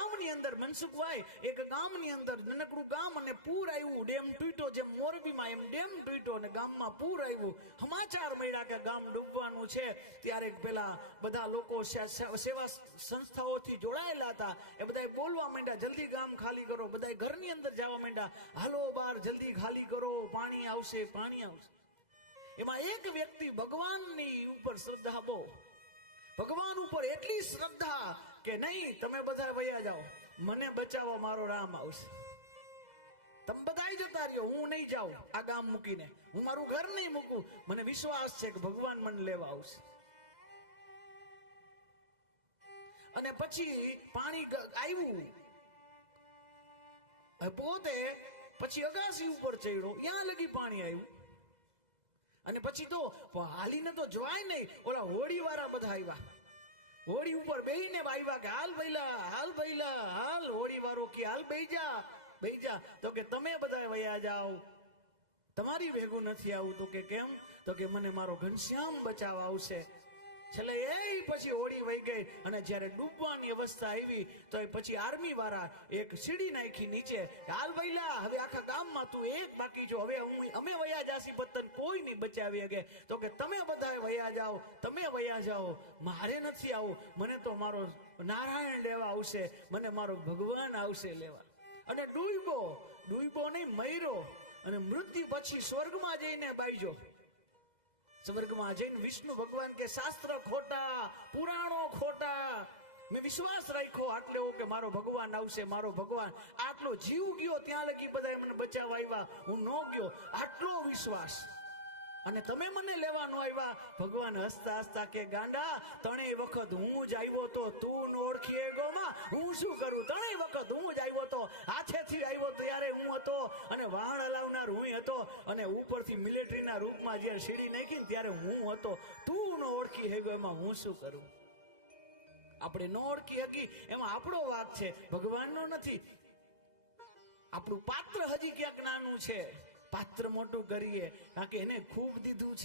ગામની અંદર મનસુખભાઈ, એક ગામની અંદર નાનકડું ગામ અને પૂર આવ્યું, ડેમ તૂટ્યો, જેમ મોરબીમાં એમ ડેમ તૂટ્યો અને ગામમાં પૂર આવ્યું. સમાચાર મળ્યા કે ગામ ડૂબવાનું છે. ત્યારે પેલા બધા લોકો સેવા સંસ્થાઓથી જોડાયેલા હતા, એ બધા બોલવા માંડ્યા, જલ્દી ગામ ખાલી કરો. બધા ઘરની અંદર જવા માંડ્યા, હાલો બહાર જલ્દી ખાલી કરો, પાણી આવશે, પાણી આવશે. એમાં એક વ્યક્તિ ભગવાનની ઉપર શ્રદ્ધા બહુ, ભગવાન ઉપર એટલી શ્રદ્ધા કે નહીં, તમે બધા વયા જાઓ, મને બચાવવા મારો રામ આવશે. તમે બધા જતા રહ્યો, હું નહીં જાઉં આ ગામ મૂકીને, હું મારું ઘર નહીં મૂકું, મને વિશ્વાસ છે કે ભગવાન મને લેવા આવશે. અને પછી પાણી આવ્યું, પોતે પછી અગાસી ઉપર ચડ્યો, ત્યાં લગી પાણી આવ્યું. અને પછી તો હાલીને તો જવાય નહીં. ઓલા હોડી વાળા બધા આવ્યા, હોડી ઉપર બેહીને આવ્યા કે હાલ ભૈલા, હાલ ભૈલા, હાલ. હોડી વાળો કે હાલ બેહી જા, બેહી જા. તો કે તમે બધા વયા જાઓ, તમારી ભેગું નથી આવું. તો કે કેમ? તો કે મને મારો ઘનશ્યામ બચાવવા આવશે. છેલ્લે એ પછી હોડી વહી ગઈ. અને જયારે ડૂબવાની અવસ્થા આવી તો એ પછી આર્મી વાળા એક સીડી નાખી નીચે, હાલ ભૈલા, હવે આખા ગામમાં તું એક બાકી છો, હવે અમે વયા જાસી, બતન કોઈ નહીં બચાવી શકે. તો કે તમે બધા વયા જાઓ, તમે વયા જાઓ, મારે નથી આવું, મને તો મારો નારાયણ લેવા આવશે, મને મારો ભગવાન આવશે લેવા. અને ડૂબો નહીં, મર્યો. અને મૃત્યુ પછી સ્વર્ગમાં જઈને બાઈજો. સ્વર્ગમાં જઈને વિષ્ણુ ભગવાન કે શાસ્ત્ર ખોટા, પુરાણો ખોટા, મેં વિશ્વાસ રાખ્યો આટલો કે મારો ભગવાન આવશે, મારો ભગવાન. આટલો જીવ ગયો ત્યાં લગી બધા મને બચાવવા આવ્યા, હું ન ગયો, આટલો વિશ્વાસ. અને તમે મને લેવા ન આવ્યા. ભગવાન હસતા હસતા કે ગાંડા, ત્રણેય વખત હું જ આવ્યો તો તું ન ઓળખી ગોમાં, હું શું કરું? ત્રણેય વખત હું જ આવ્યો તો, હાથેથી આવ્યો ત્યારે હું હતો, અને વાણ હલાવનાર હું હતો, અને ઉપરથી મિલિટરીના રૂપમાં જ્યારે સીડી નાખી ત્યારે હું હતો. તું ન ઓળખી ગયો એમાં હું શું કરું? આપણે ન ઓળખી હકી એમાં આપણો વાક છે, ભગવાનનો નથી. આપણું પાત્ર હજી ક્યાંક નાનું છે, પાત્ર મોટું કરીએ, કારણ કે એને ખૂબ દીધું છે.